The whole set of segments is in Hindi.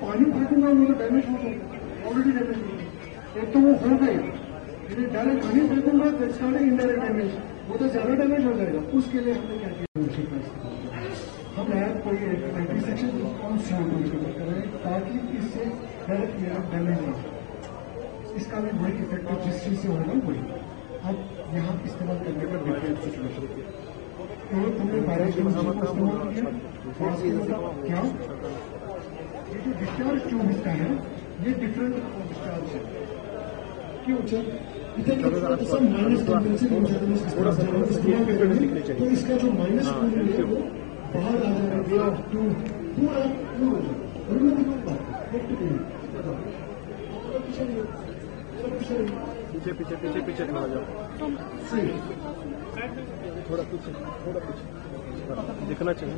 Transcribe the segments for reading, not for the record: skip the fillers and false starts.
पानी फेंकूंगा वो डैमेज हो जाएगा, ऑलरेडी डैमेज हो गया। एक तो वो हो गई, यदि डायरेक्ट पानी फेंकूंगा तो स्टार्टिंग इनडायरेक्ट डैमेज, वो तो ज्यादा डैमेज हो जाएगा। उसके लिए हमने क्या किया, हम लैब कोई एंटी सेक्शन ऑन CO2 इस्तेमाल कर रहे हैं ताकि इससे डायरेक्ट डैमेज ना हो। इसका भी वही इफेक्ट जिस चीज से होगा वही अब यहाँ इस्तेमाल करने का डिफरेंट सिचुएशन तो हमने बारिश का इस्तेमाल किया। क्या ये जो डिस्चार्ज ट्यूब इसका है ये डिफरेंट डिस्चार्ज है, क्यों सब माइनस टेम्परेचर तो इसका जो माइनस कूलिंग है वो बाहर आ जाएगा, पूरा हो जाएगा। पीछे पीछे पीछे पीछे थोड़ा जाओ, थोड़ा पीछे दिखना चाहिए।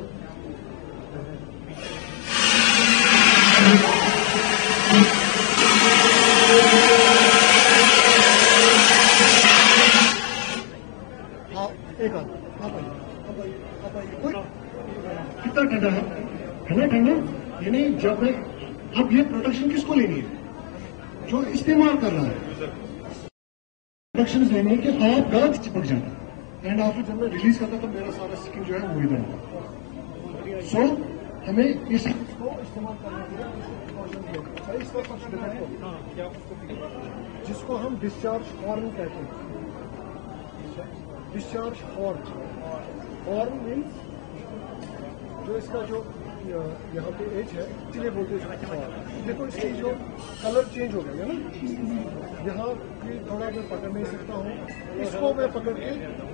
एक कितना ठंडा है ना, ठंडा यानी जब अब ये प्रोडक्शन किसको लेनी है, जो इस्तेमाल कर रहा है। प्रोडक्शन लेनी है कि आप गलत चिपक जाता एंड आफ्टर जब मैं रिलीज करता तो मेरा सारा स्किन जो है वो इधर होगा। सो हमें इसको इस्तेमाल करना चाहिए, जिसको हम डिस्चार्ज हॉर्न कहते हैं। डिस्चार्ज हॉर्न मीन्स जो इसका जो यहाँ पे एज है इसलिए बोलते हैं। देखो इसकी जो कलर चेंज हो गया है ना, यहाँ भी थोड़ा मैं पकड़ नहीं सकता हूँ, इसको मैं पकड़ के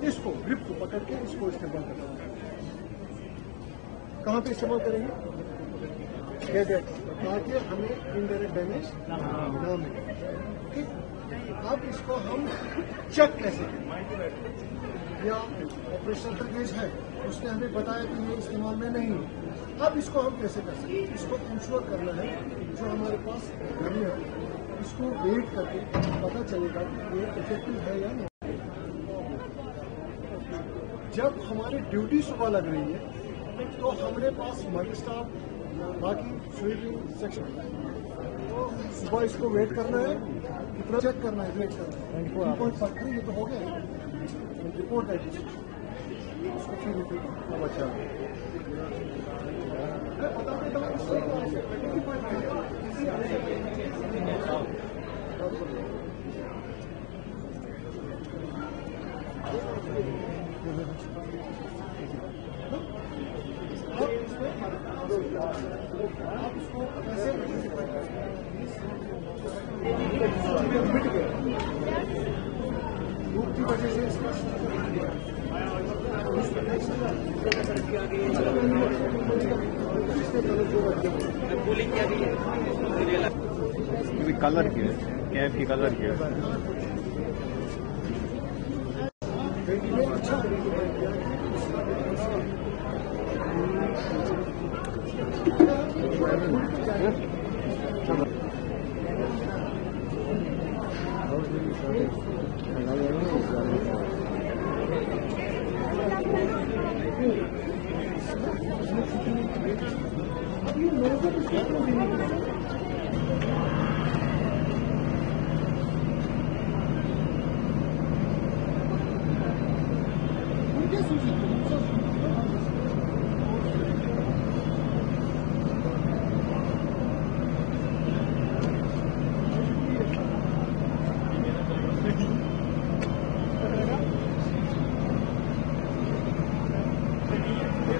इसको ग्रिप को पकड़ के इसको इस्तेमाल करता हूँ। कहाँ पे इस्तेमाल करेंगे ताकि हमें इनडायरेक्ट डैमेज ना मिले। ठीक, अब इसको हम चेक कैसे करें, या ऑपरेशनल गेज है उसने हमें बताया कि ये इस्तेमाल में नहीं है। अब इसको हम कैसे कर सकते हैं, इसको इंश्योर करना है जो हमारे पास घड़ी है इसको वेट करके पता चलेगा कि ये इफेक्टिव है या नहीं। जब हमारी ड्यूटी सुबह लग रही है तो हमारे पास मल्टी स्टाफ बाकी स्वीपिंग सेक्शन तो सुबह इसको वेट करना है, कितना चेक करना है, वेट करना है। ये तो हो गया रिपोर्ट है उसको फिर अच्छा धूप की वजह से कलर की कैप की कलर की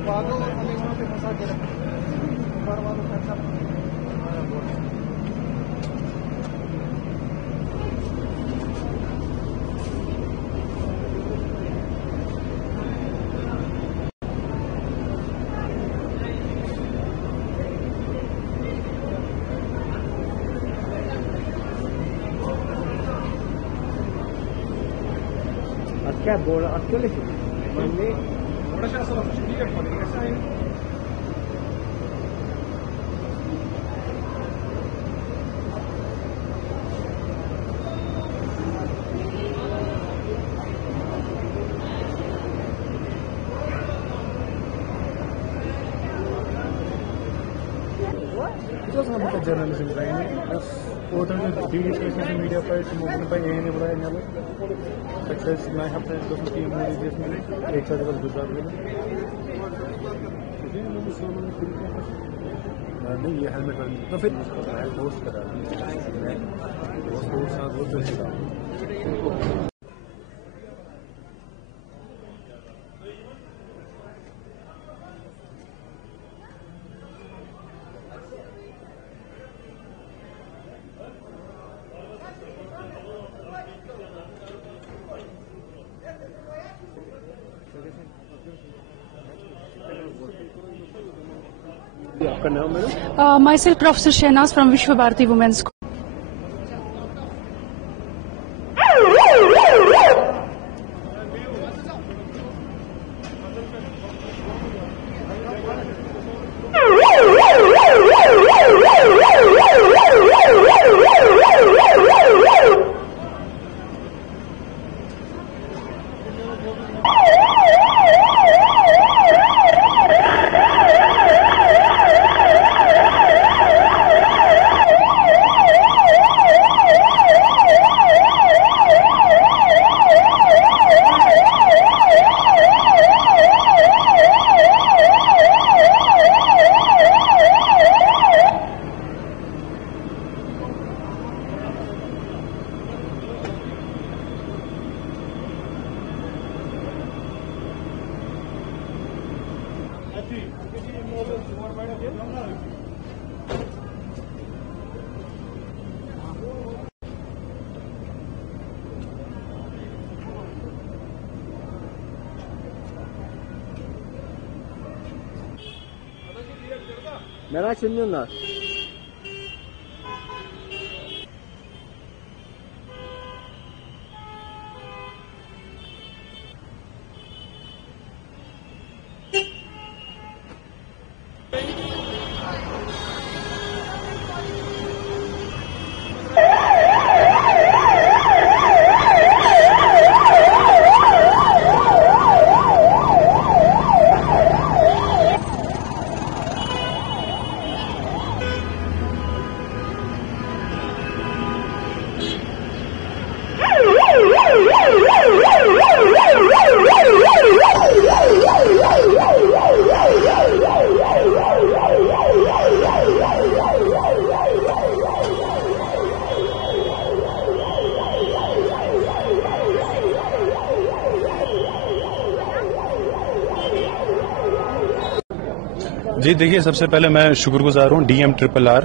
बादों हमें वहाँ पे फंसा के रखा ऊपर वालों का अच्छा क्या बोल actually थोड़ा सा ठीक है ऐसा है Just have a journalism training. Orada social media fight, movement by ANA बड़ा है यहाँ पर. Success मैं अपने दोस्तों की मूवी जिसमें एक साथ बस गुजार में. नहीं ये हेलमेट वाली तो फिर पोस्ट करा वो साथ वो चलेगा. आपका नाम madam? Myself Professor Shehnaz from Vishwa Bharati Women's School. Merak etmiyorlar. जी देखिए, सबसे पहले मैं शुक्रगुजार हूँ DMRRR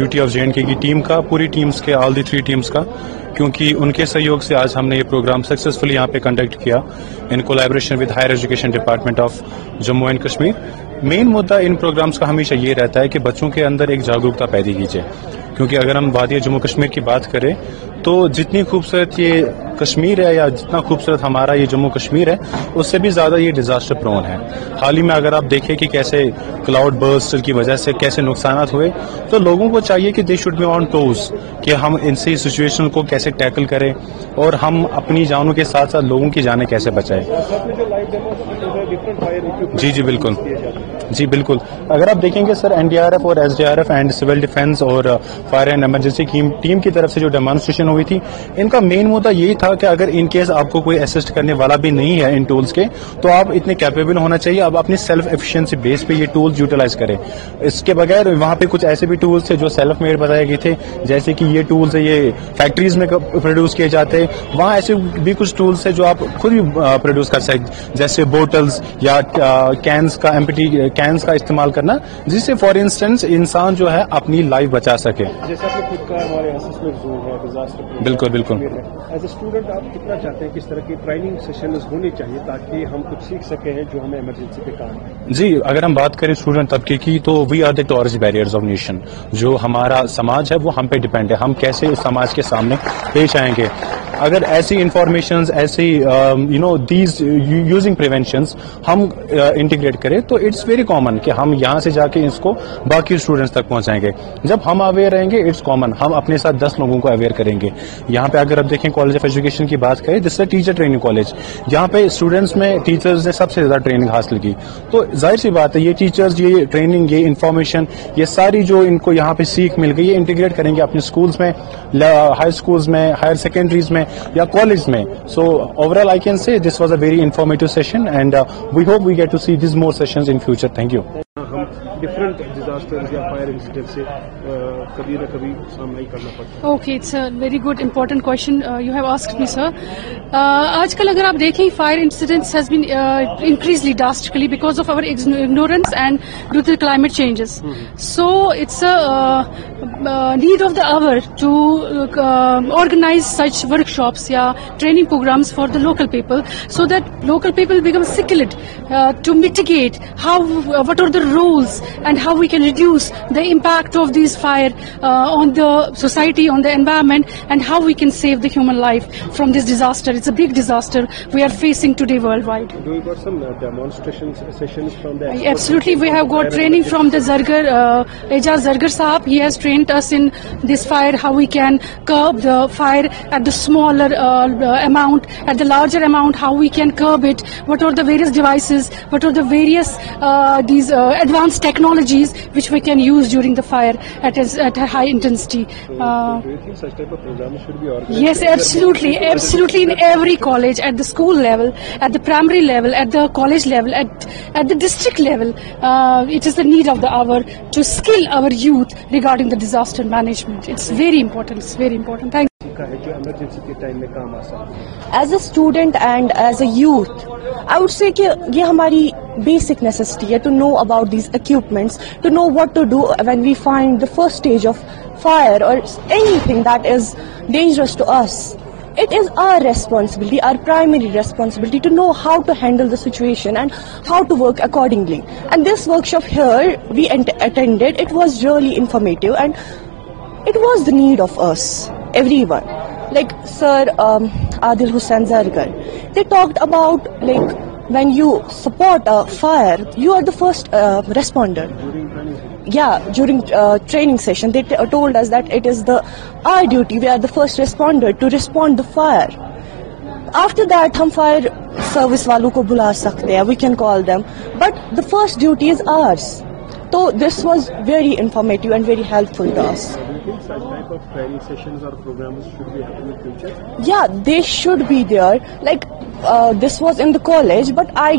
UT ऑफ JNK की टीम का, पूरी टीम्स के, ऑल दी 3 टीम्स का, क्योंकि उनके सहयोग से आज हमने ये प्रोग्राम सक्सेसफुली यहाँ पे कंडक्ट किया in collaboration with higher education department of Jammu and Kashmir. Main मुद्दा इन प्रोग्राम्स का हमेशा ये रहता है कि बच्चों के अंदर एक जागरूकता पैदा कीजिए, क्योंकि अगर हम वादिया जम्मू कश्मीर की बात करें तो जितनी खूबसूरत ये कश्मीर है या जितना खूबसूरत हमारा ये जम्मू कश्मीर है, उससे भी ज्यादा ये डिजास्टर प्रोन है। हाल ही में अगर आप देखें कि कैसे क्लाउड बर्स्ट की वजह से कैसे नुकसान हुए, तो लोगों को चाहिए कि they should be on toes कि हम इनसे सिचुएशन को कैसे टैकल करें और हम अपनी जानों के साथ साथ लोगों की जानें कैसे बचाएं। जी बिल्कुल, जी बिल्कुल। अगर आप देखेंगे सर, NDRF और SDRF एंड सिविल डिफेंस और फायर एंड इमरजेंसी टीम की तरफ से जो डेमोन्स्ट्रेशन हुई थी, इनका मेन मुद्दा यही था कि अगर इन केस आपको कोई असिस्ट करने वाला भी नहीं है इन टूल्स के, तो आप इतने कैपेबल होना चाहिए, आप अपनी सेल्फ एफिशिएंसी बेस पे ये टूल्स यूटिलाइज करें। इसके बगैर वहां पे कुछ ऐसे भी टूल्स थे जो सेल्फ मेड बताए गए थे, जैसे कि ये टूल्स है ये फैक्ट्रीज में प्रोड्यूस किए जाते हैं, वहां ऐसे भी कुछ टूल्स है जो आप खुद भी प्रोड्यूस कर सकते, जैसे बोटल्स या कैंस का एम्प्टी कैंस का इस्तेमाल करना, जिससे फॉर इंस्टेंस इंसान जो है अपनी लाइफ बचा सके। जैसे आपने खुद का हमारे असेसमेंट जोन है डिजास्टर, बिल्कुल बिल्कुल। एज ए स्टूडेंट आप कितना चाहते हैं किस तरह की ट्रेनिंग सेशन होनी चाहिए ताकि हम कुछ सीख सके जो हमें इमरजेंसी पे काम है? जी, अगर हम बात करें स्टूडेंट तबके की, तो we are the torch bearers of nation. जो हमारा समाज है वो हम पे डिपेंड है, हम कैसे उस समाज के सामने पेश आएंगे। अगर ऐसी इंफॉर्मेशन ऐसी दीज यूजिंग प्रिवेंशंस हम इंटीग्रेट करें तो इट्स वेरी कॉमन कि हम यहाँ से जाके इसको बाकी स्टूडेंट्स तक पहुंचाएंगे। जब हम अवेयर रहेंगे इट्स कॉमन, हम अपने साथ 10 लोगों को अवेयर करेंगे। यहाँ पे अगर आप देखें कॉलेज ऑफ एजुकेशन की बात करें, this is teacher training college, यहाँ पे स्टूडेंट्स में टीचर्स ने सबसे ज्यादा ट्रेनिंग हासिल की। तो जाहिर सी बात है ये टीचर्स, ये ट्रेनिंग, ये इन्फॉर्मेशन, ये सारी जो इनको यहाँ पे सीख मिल गई, ये इंटीग्रेट करेंगे अपने स्कूल्स में, हाई स्कूल्स में, हायर सेकेंडरीज में या कॉलेज में। So overall I can say this was a very informative session and we hope we get to see this more sessions in future. Thank you. हम डिफरेंट डिजास्टर्स या फायर इंसिडेंट से कभी न कभी सामना ही करना पड़ता है। Okay, it's a very good important question you have asked me, sir. आजकल अगर आप देखें fire incidents has been increasingly drastically because of our ignorance and due to the climate changes. So it's a need of the hour to organize such workshops या training programs for the local people so that local people become skilled to mitigate what are the rules and how we can reduce the impact of these fire on the society, on the environment, and how we can save the human life from this disaster. It's a big disaster we are facing today worldwide. Do you got some demonstration sessions from the experts? Absolutely, we have got training from the Zargar, Ejaz Zargar Sahab. He has trained us in this fire, how we can curb the fire at the smaller amount, at the larger amount, how we can curb it, what are the various devices, what are the various these advanced technologies which we can use during the fire at a high intensity. Do you think such type of programs should be organized? Yes, absolutely in every college, at the school level, at the primary level, at the college level, at the district level. It is the need of the hour to skill our youth regarding the disaster management. It's very important. It's very important. Thank you. Emergency के टाइम में काम आ सकता है। As a student and as a youth I would say कि ये हमारी बेसिक नेसेसिटी है to know about these equipments, to know what to do when we find the first stage of fire और anything that is dangerous to us. It is our responsibility, our primary responsibility, to know how to handle the situation and how to work accordingly. And this workshop here we attended, it was really informative and it was the need of us, everyone. Like Sir Adil Hussain Zargar, they talked about like when you support a fire, you are the first responder. During training session, they told us that it is our duty. We are the first responder to respond the fire. After that, हम fire service वालों को बुला सकते हैं. We can call them, but the first duty is ours. So this was very informative and very helpful to us. Do you think such type of training sessions or programs should be happening in future? Yeah, they should be there. Like this was in the college, but I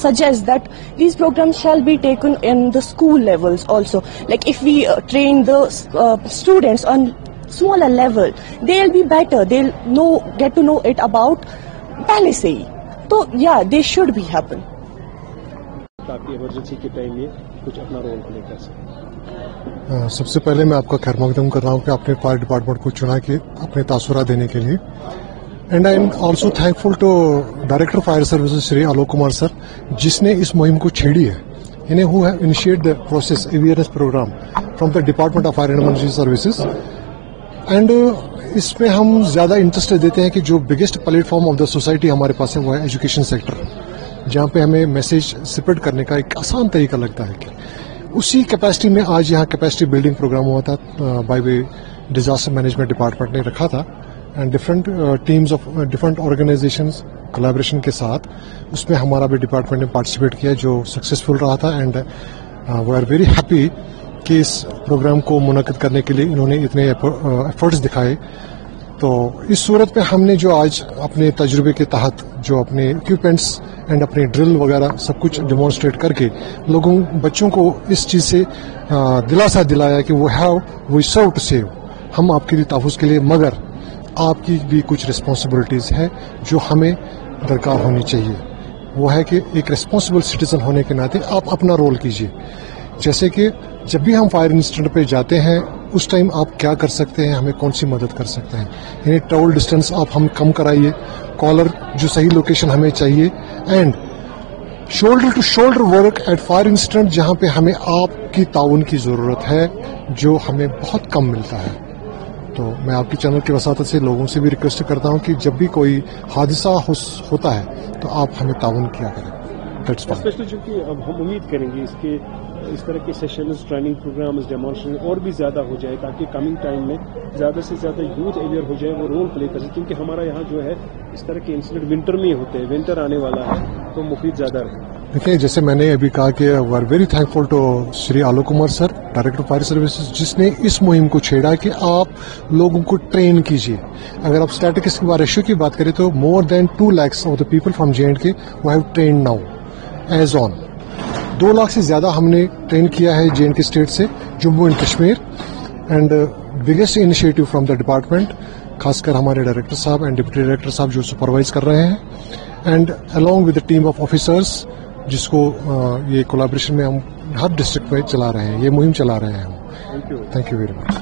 suggest that these programs shall be taken in the school levels also. Like if we train the students on smaller level, they'll be better. They'll get to know it about पहले से ही. So yeah, they should be happen. ताकि इमरजेंसी के टाइम में कुछ अपना रोल प्ले कर सकें। सबसे पहले मैं आपका खैर मकदम कर रहा हूँ कि आपने फायर डिपार्टमेंट को चुना कि अपने तासुरात देने के लिए. And I am also thankful to director fire services Shri Alok Kumar sir, जिसने इस मुहिम को छेड़ी है. इन्हें who have initiate the process awareness program from the department of fire and emergency services. And इसमें हम ज्यादा इंटरेस्ट देते हैं कि जो biggest platform of the society हमारे पास है वो है एजुकेशन सेक्टर, जहाँ पे हमें मैसेज स्प्रेड करने का एक आसान तरीका लगता है. कि उसी कैपेसिटी में आज यहाँ कैपेसिटी बिल्डिंग प्रोग्राम हुआ था by way disaster management department ने रखा था. And different teams of different organisations collaboration के साथ उसमें हमारा भी डिपार्टमेंट ने पार्टिसिपेट किया, जो सक्सेसफुल रहा था. And we are very happy कि इस प्रोग्राम को मुनक्किद करने के लिए इन्होंने इतने एफर्ट्स दिखाए. तो इस सूरत में हमने जो आज अपने तजुर्बे के तहत जो अपने इक्विपमेंट्स एंड अपने ड्रिल वगैरह सब कुछ डिमॉन्स्ट्रेट करके बच्चों को इस चीज़ से दिलासा दिलाया कि वी सर्व टू सेव, हम आपके लिए तहफ़्फ़ुज़ के लिए, मगर आपकी भी कुछ रिस्पॉन्सिबिलिटीज़ है जो हमें दरकार होनी चाहिए. वो है कि एक रिस्पॉन्सिबल सिटीजन होने के नाते आप अपना रोल कीजिए. जैसे कि जब भी हम फायर इंसिडेंट पे जाते हैं उस टाइम आप क्या कर सकते हैं, हमें कौन सी मदद कर सकते हैं. यानी ट्रैवल डिस्टेंस आप हम कम कराइए, कॉलर जो सही लोकेशन हमें चाहिए, and shoulder to shoulder work at fire incident जहां पे हमें आपकी ताउन की ज़रूरत है, जो हमें बहुत कम मिलता है. तो मैं आपके चैनल की वसातत से लोगों से भी रिक्वेस्ट करता हूं कि जब भी कोई हादसा होता है तो आप हमें ताउन किया करें। स्पेशली चूंकि अब हम उम्मीद करेंगे इसके इस तरह के सेशंस, ट्रेनिंग प्रोग्राम्स, डेमोन्स्ट्रेशन और भी ज़्यादा हो जाए ताकि कमिंग टाइम में ज़्यादा से ज़्यादा यूथ अवेयर हो जाए, वो रोल प्ले कर सके, क्योंकि हमारा यहाँ जो है इस तरह के इंसिडेंट विंटर में ही होते हैं, विंटर आने वाला है तो मुफीद ज़्यादा रहे। देखिए, जैसे मैंने अभी कहा कि we are very thankful to Shri Alok Kumar sir, director fire services, जिसने इस मुहिम को छेड़ा कि आप लोगों को ट्रेन कीजिए। अगर आप स्टैटिस्टिक्स की रेशियो की बात करें तो more than 2 lakhs of the people from J&K वो have train now as on. 2 lakh से ज्यादा हमने ट्रेन किया है J&K स्टेट से, Jammu and Kashmir, and biggest initiative from the department, खासकर हमारे डायरेक्टर साहब एंड डिप्टी डायरेक्टर साहब जो सुपरवाइज कर रहे हैं, and along with the team of officers जिसको ये कोलैबोरेशन में हम हर डिस्ट्रिक्ट में चला रहे हैं, ये मुहिम चला रहे हैं हम। Thank you very much.